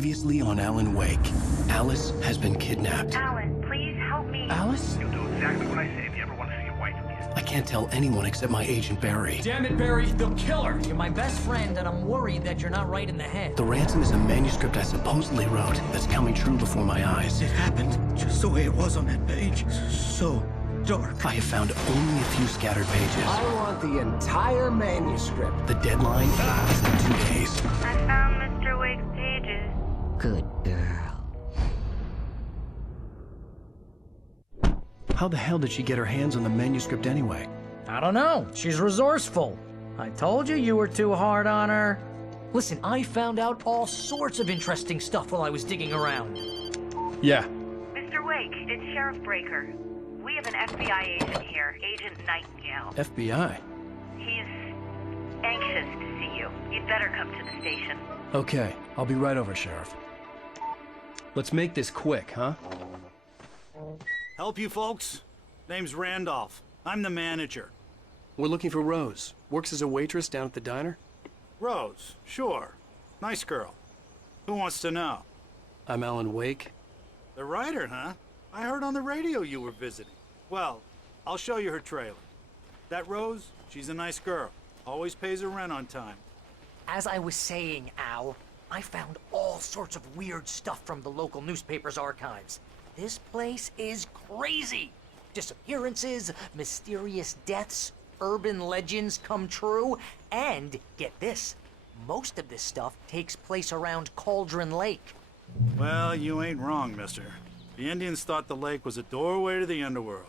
Previously on Alan Wake, Alice has been kidnapped. Alan, please help me. Alice? You'll do exactly what I say if you ever want to see your wife again. I can't tell anyone except my agent Barry. Damn it, Barry, they'll kill her! You're my best friend, and I'm worried that you're not right in the head. The ransom is a manuscript I supposedly wrote that's coming true before my eyes. It happened just the way it was on that page. So dark. I have found only a few scattered pages. I want the entire manuscript. The deadline is in 2 days. I found Mr. Wake's pages. Good girl. How the hell did she get her hands on the manuscript anyway? I don't know. She's resourceful. I told you you were too hard on her. Listen, I found out all sorts of interesting stuff while I was digging around. Yeah. Mr. Wake, it's Sheriff Breaker. We have an FBI agent here, Agent Nightingale. FBI? He's anxious to see you. You'd better come to the station. Okay, I'll be right over, Sheriff. Let's make this quick, huh? Help you folks? Name's Randolph. I'm the manager. We're looking for Rose. Works as a waitress down at the diner. Rose, sure. Nice girl. Who wants to know? I'm Alan Wake. The writer, huh? I heard on the radio you were visiting. Well, I'll show you her trailer. That Rose, she's a nice girl. Always pays her rent on time. As I was saying, Al, I found all sorts of weird stuff from the local newspaper's archives. This place is crazy. Disappearances, mysterious deaths, urban legends come true, and get this, most of this stuff takes place around Cauldron Lake. Well, you ain't wrong, mister. The Indians thought the lake was a doorway to the underworld.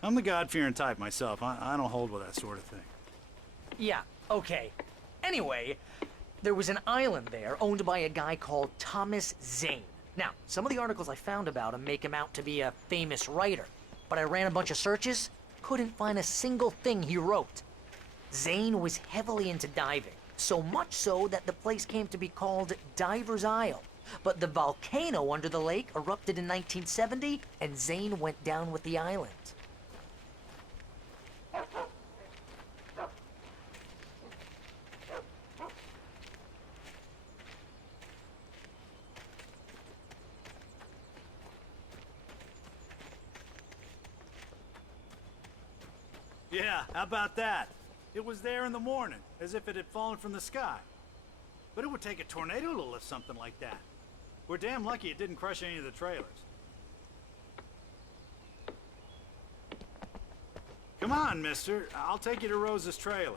I'm the God-fearing type myself. I don't hold with that sort of thing. Yeah, okay. Anyway, there was an island there owned by a guy called Thomas Zane. Now, some of the articles I found about him make him out to be a famous writer, but I ran a bunch of searches, couldn't find a single thing he wrote. Zane was heavily into diving, so much so that the place came to be called Diver's Isle. But the volcano under the lake erupted in 1970, and Zane went down with the island. Yeah, how about that? It was there in the morning, as if it had fallen from the sky. But it would take a tornado to lift something like that. We're damn lucky it didn't crush any of the trailers. Come on, mister. I'll take you to Rose's trailer.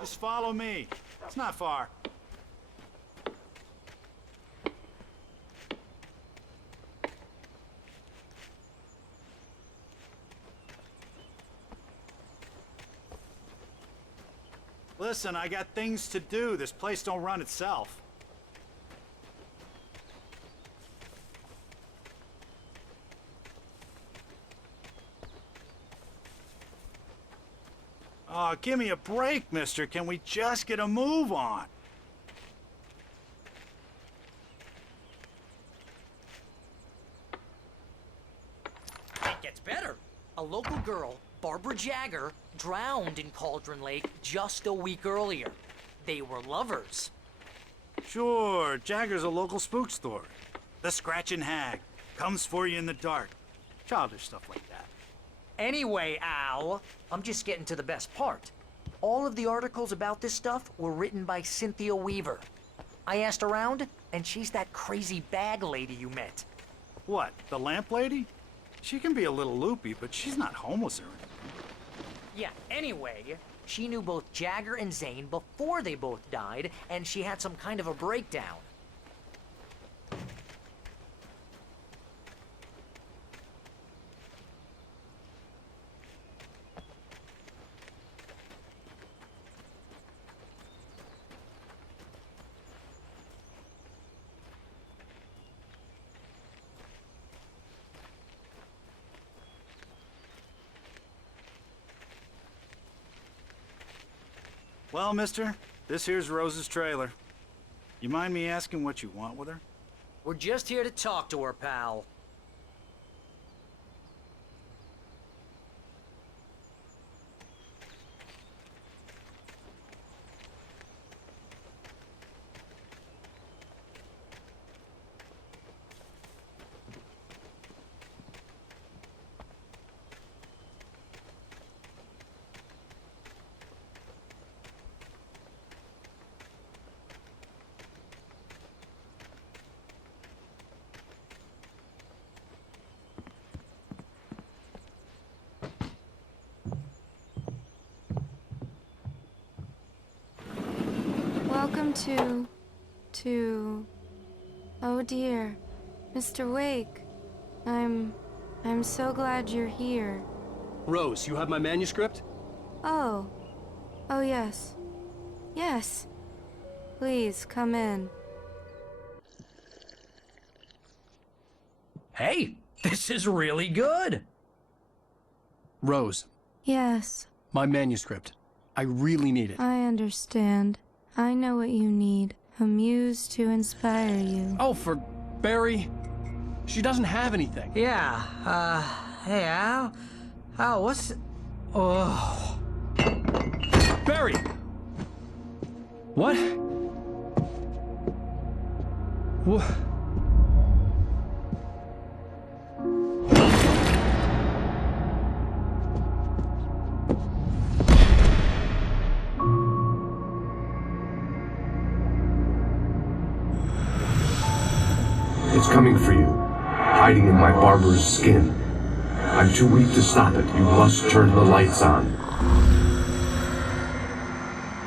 Just follow me. It's not far. Listen, I got things to do. This place don't run itself. Aw, give me a break, mister. Can we just get a move on? It gets better. A local girl, Barbara Jagger, drowned in Cauldron Lake just a week earlier. They were lovers. Sure, Jagger's a local spook story. The Scratching Hag. Comes for you in the dark. Childish stuff like that. Anyway, Al, I'm just getting to the best part. All of the articles about this stuff were written by Cynthia Weaver. I asked around, and she's that crazy bag lady you met. What, the lamp lady? She can be a little loopy, but she's not homeless or anything. Yeah, anyway, she knew both Jagger and Zane before they both died, and she had some kind of a breakdown. Well, mister, this here's Rose's trailer. You mind me asking what you want with her? We're just here to talk to her, pal. Welcome to... Oh dear, Mr. Wake. I'm so glad you're here. Rose, you have my manuscript? Oh. Oh yes. Yes. Please, come in. Hey, this is really good! Rose, Yes, my manuscript. I really need it. I understand. I know what you need. A muse to inspire you. Oh, for Barry. She doesn't have anything. Yeah, hey, Al? Al, what's... Oh... Barry! What? What? It's coming for you, hiding in my barber's skin. I'm too weak to stop it. You must turn the lights on.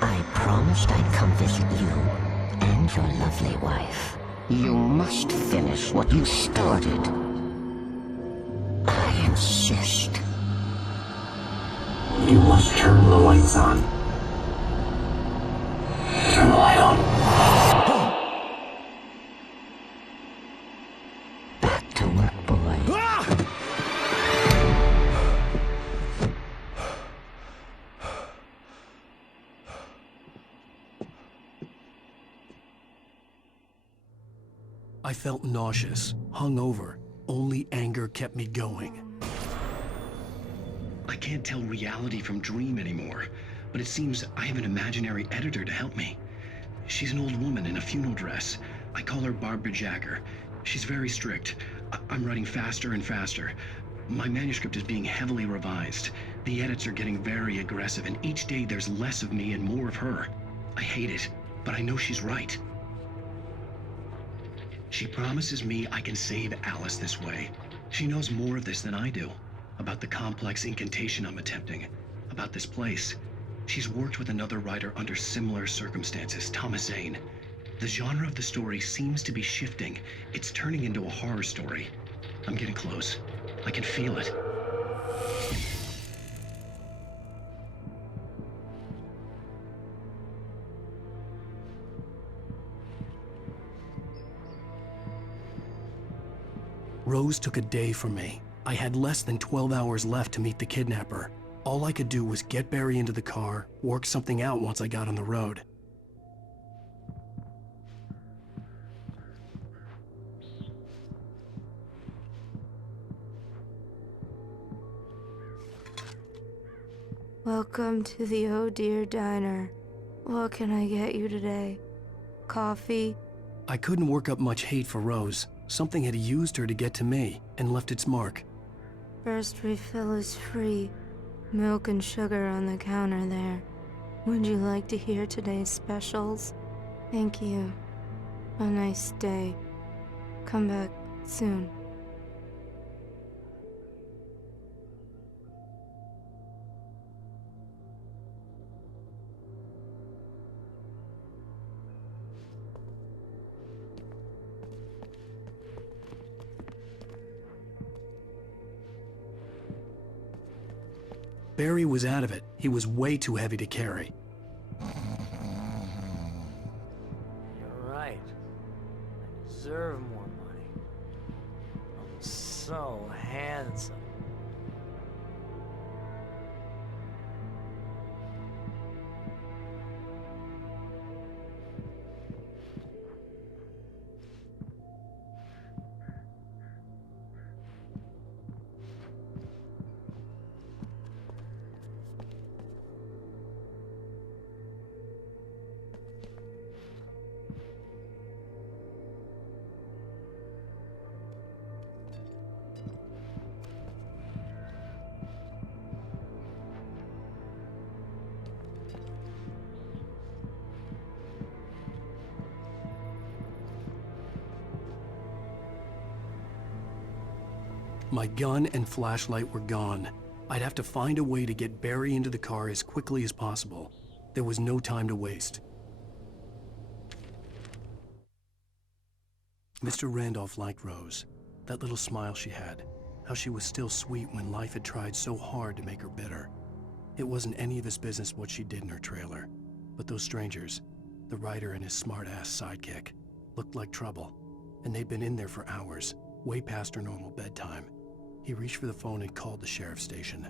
I promised I'd come visit you and your lovely wife. You must finish what you started. I insist. You must turn the lights on. Turn the light on. Back to work, boy. I felt nauseous, hungover. Only anger kept me going. I can't tell reality from dream anymore, but it seems I have an imaginary editor to help me. She's an old woman in a funeral dress. I call her Barbara Jagger. She's very strict. I'm writing faster and faster. My manuscript is being heavily revised. The edits are getting very aggressive, and each day there's less of me and more of her. I hate it, but I know she's right. She promises me I can save Alice this way. She knows more of this than I do. About the complex incantation I'm attempting. About this place. She's worked with another writer under similar circumstances, Thomas Zane. The genre of the story seems to be shifting. It's turning into a horror story. I'm getting close. I can feel it. Rose took a day from me. I had less than 12 hours left to meet the kidnapper. All I could do was get Barry into the car, work something out once I got on the road. Welcome to the Oh Dear Diner. What can I get you today? Coffee? I couldn't work up much hate for Rose. Something had used her to get to me and left its mark. First refill is free. Milk and sugar on the counter there. Would you like to hear today's specials? Thank you. A nice day. Come back soon. Barry was out of it. He was way too heavy to carry. You're right. I deserve more money. I'm so handsome. My gun and flashlight were gone. I'd have to find a way to get Barry into the car as quickly as possible. There was no time to waste. Mr. Randolph liked Rose. That little smile she had. How she was still sweet when life had tried so hard to make her bitter. It wasn't any of his business what she did in her trailer. But those strangers, the writer and his smart-ass sidekick, looked like trouble. And they'd been in there for hours, way past her normal bedtime. He reached for the phone and called the sheriff's station.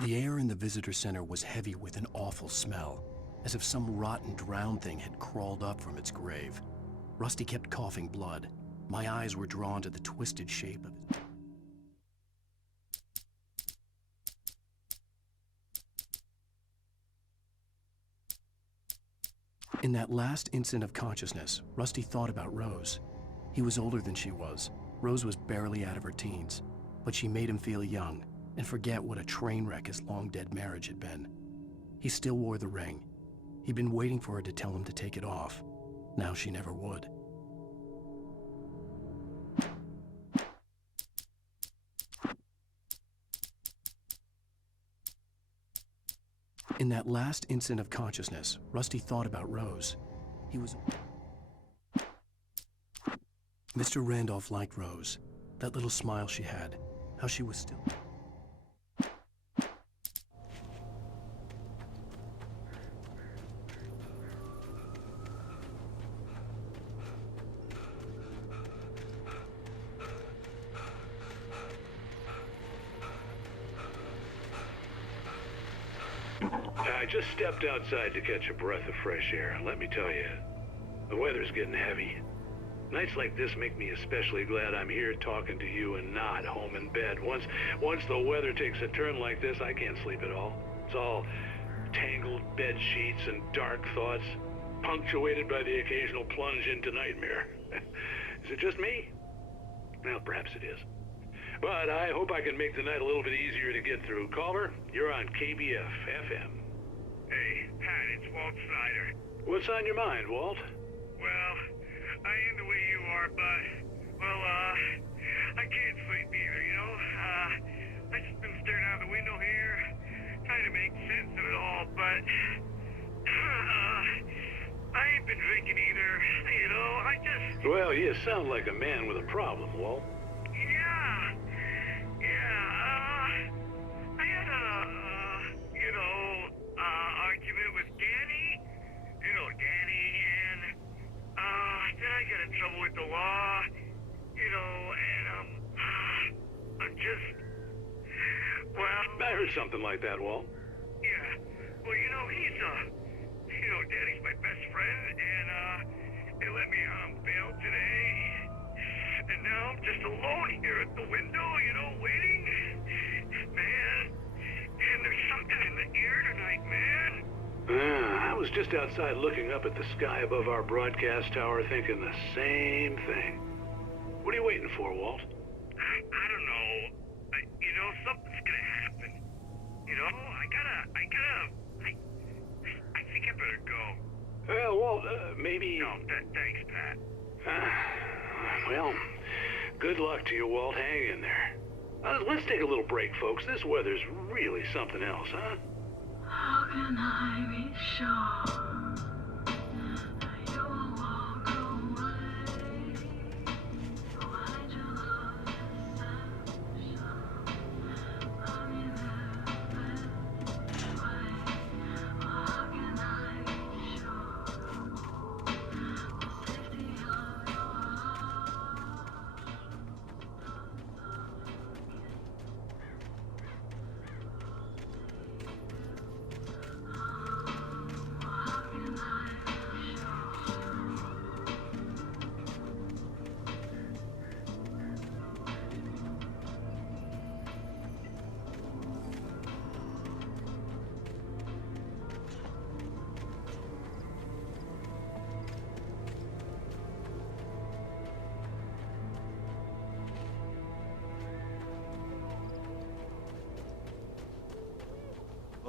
The air in the visitor center was heavy with an awful smell, as if some rotten drowned thing had crawled up from its grave. Rusty kept coughing blood. My eyes were drawn to the twisted shape of it. In that last instant of consciousness, Rusty thought about Rose. He was older than she was. Rose was barely out of her teens, but she made him feel young and forget what a train wreck his long-dead marriage had been. He still wore the ring. He'd been waiting for her to tell him to take it off. Now she never would. In that last instant of consciousness, Rusty thought about Rose. He was... Mr. Randolph liked Rose. That little smile she had. How she was still... I just stepped outside to catch a breath of fresh air. Let me tell you, the weather's getting heavy. Nights like this make me especially glad I'm here talking to you and not home in bed. Once the weather takes a turn like this, I can't sleep at all. It's all tangled bed sheets and dark thoughts. punctuated by the occasional plunge into nightmare. Is it just me? Well, perhaps it is. But I hope I can make the night a little bit easier to get through. Caller, you're on KBF FM. Hey, Pat, it's Walt Snyder. What's on your mind, Walt? Well, I am the way you are, but, well, I can't sleep either, you know? I just been staring out the window here, trying to make sense of it all, but, I ain't been drinking either, you know, I just... Well, you sound like a man with a problem, Walt. I had argument with Danny, and, then I got in trouble with the law, and, I'm just, well... I heard something like that, Walt. Yeah, well, Danny's my best friend, and, they let me on bail today, and now I'm just alone here at the window, waiting. Man, and there's something in the air tonight, man. I was just outside looking up at the sky above our broadcast tower thinking the same thing. What are you waiting for, Walt? I don't know. Something's gonna happen. I think I better go. Well, Walt, maybe... No, thanks, Pat. Well, good luck to you, Walt. Hang in there. Let's take a little break, folks. This weather's really something else, huh? How can I be sure that you will walk away? Why'd you love deception? I mean, the best way. How can I be sure the safety of your heart?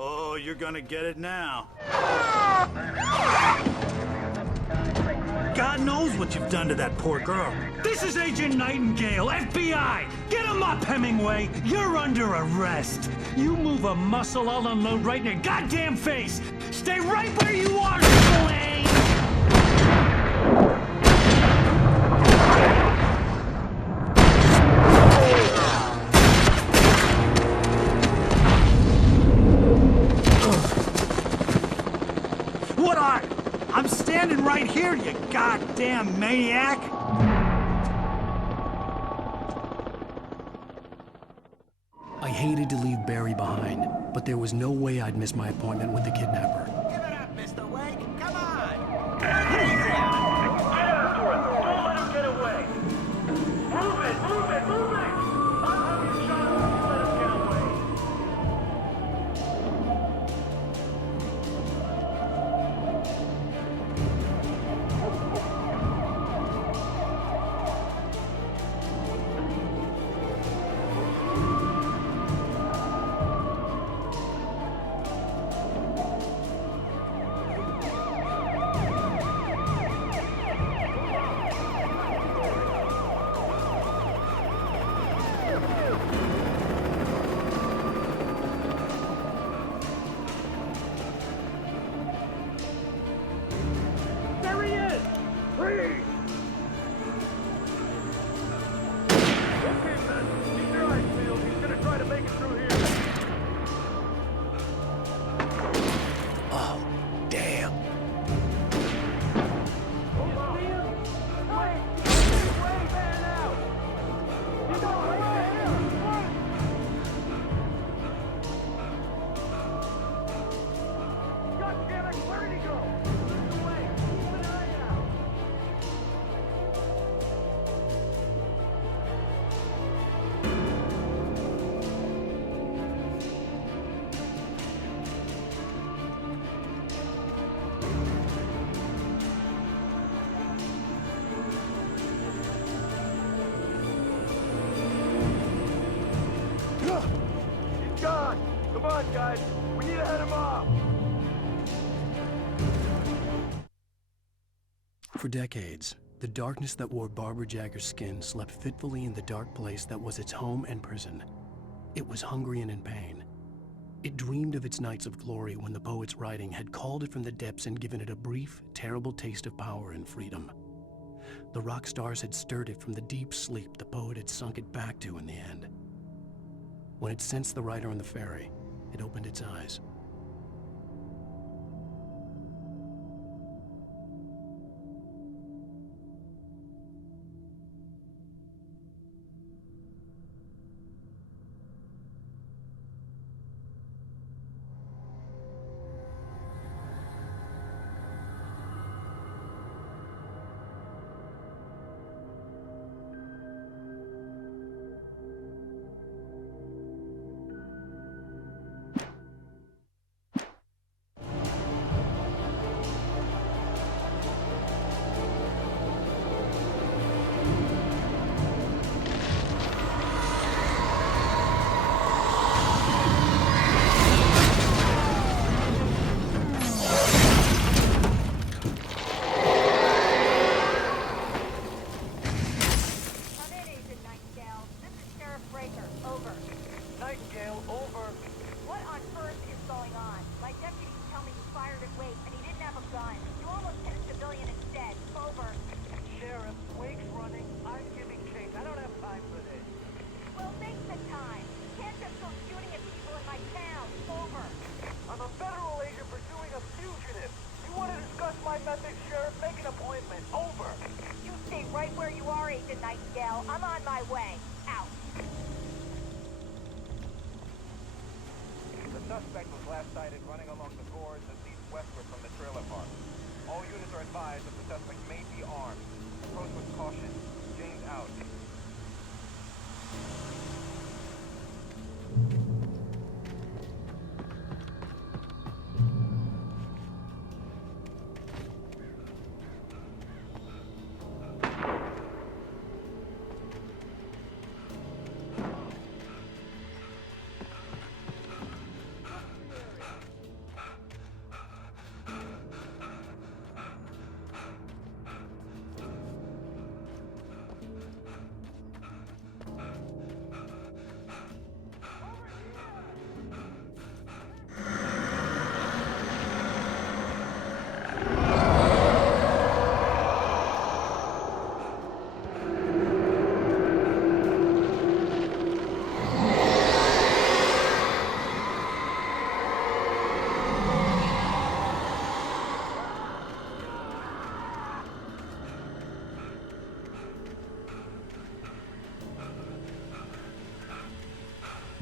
Oh, you're gonna get it now. God knows what you've done to that poor girl. This is Agent Nightingale, FBI! Get him up, Hemingway! You're under arrest! You move a muscle, I'll unload right in your goddamn face! Stay right where you are, Slane! What are? I'm standing right here, you goddamn maniac! I hated to leave Barry behind, but there was no way I'd miss my appointment with the kidnapper. Give it up, Mr. Wake. Come on. Get after him. Don't let him get away. Move it. I'll have you shot if you let him get away. on, guys. We need to head him off. For decades, the darkness that wore Barbara Jagger's skin slept fitfully in the dark place that was its home and prison. It was hungry and in pain. It dreamed of its nights of glory when the poet's writing had called it from the depths and given it a brief, terrible taste of power and freedom. The rock stars had stirred it from the deep sleep the poet had sunk it back to in the end. When it sensed the writer on the ferry, it opened its eyes. Suspect was last sighted running along the gorge that leads westward from the trailer park. All units are advised that the suspect may be armed. Approach with caution. James out.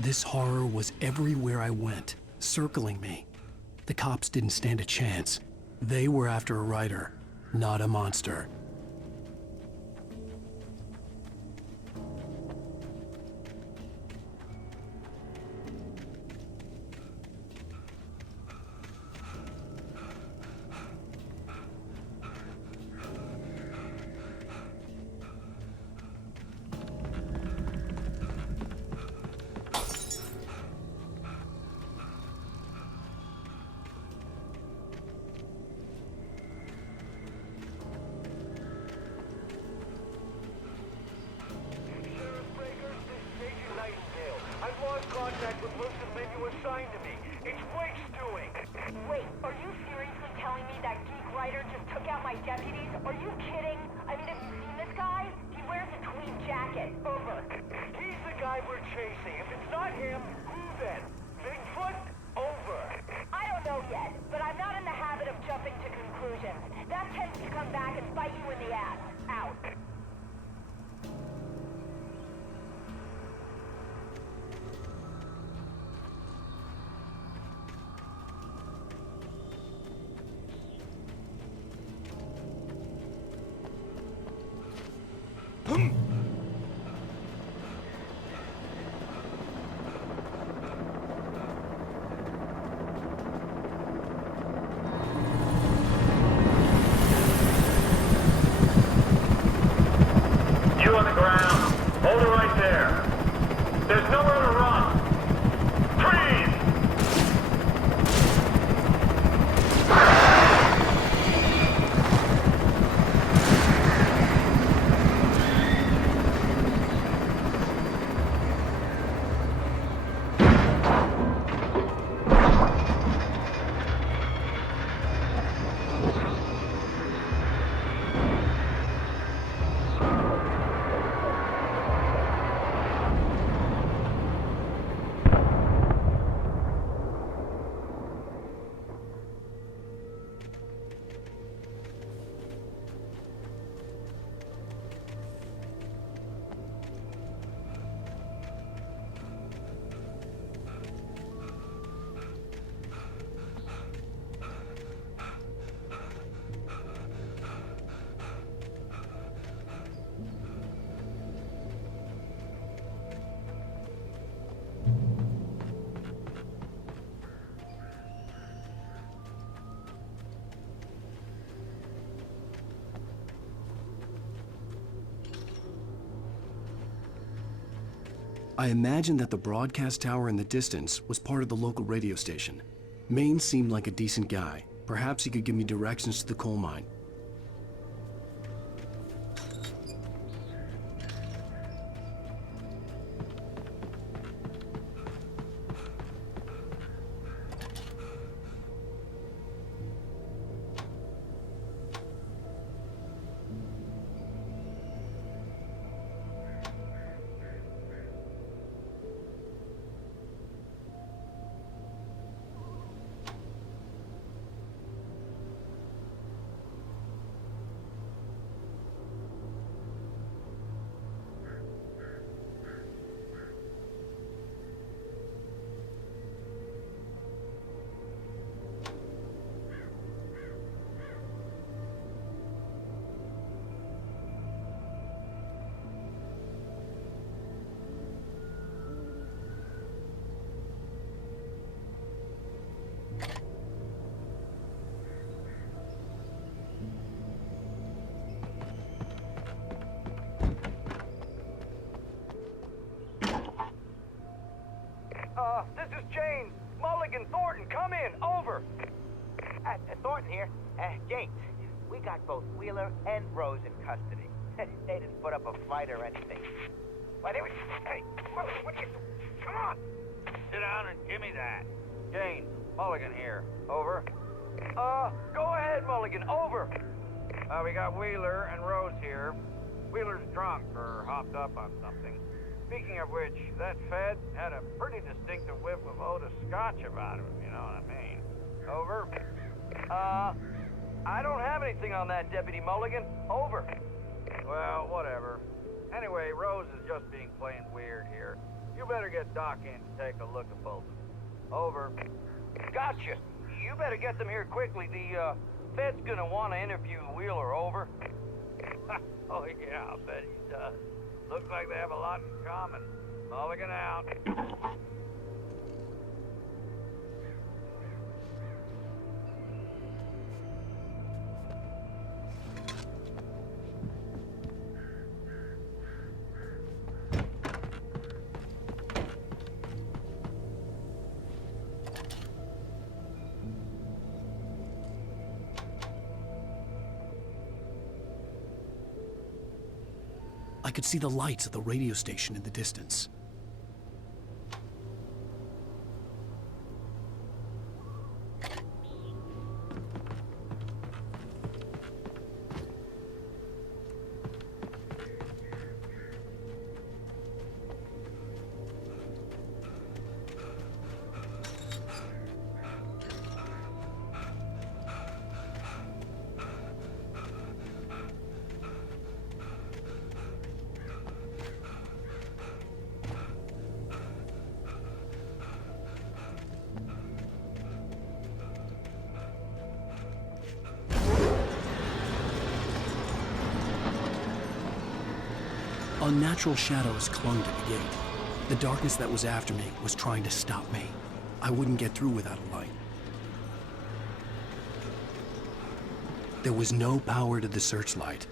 This horror was everywhere I went, circling me. The cops didn't stand a chance. They were after a writer, not a monster. Hold it right there. There's nowhere to run. Freeze! I imagined that the broadcast tower in the distance was part of the local radio station. Maine seemed like a decent guy. Perhaps he could give me directions to the coal mine. This is James. Mulligan, Thornton, come in. Over. Thornton here. James, we got both Wheeler and Rose in custody. They didn't put up a fight or anything. Why, they were... Hey, Mulligan, what are you doing? Come on. Sit down and give me that. James, Mulligan here. Over. Go ahead, Mulligan. Over. We got Wheeler and Rose here. Wheeler's drunk or hopped up on something. Speaking of which, that Fed had a pretty distinctive whiff of Otis Scotch about him, you know what I mean. Over. I don't have anything on that, Deputy Mulligan. Over. Well, whatever. Anyway, Rose is just being plain weird here. You better get Doc in to take a look at both of them. Over. Gotcha. You better get them here quickly. The, Fed's gonna want to interview Wheeler. Over. Oh, yeah, I'll bet he does. Looks like they have a lot in common. Mulligan out. I could see the lights of the radio station in the distance. Unnatural shadows clung to the gate. The darkness that was after me was trying to stop me. I wouldn't get through without a light. There was no power to the searchlight.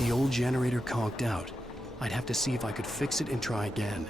The old generator conked out. I'd have to see if I could fix it and try again.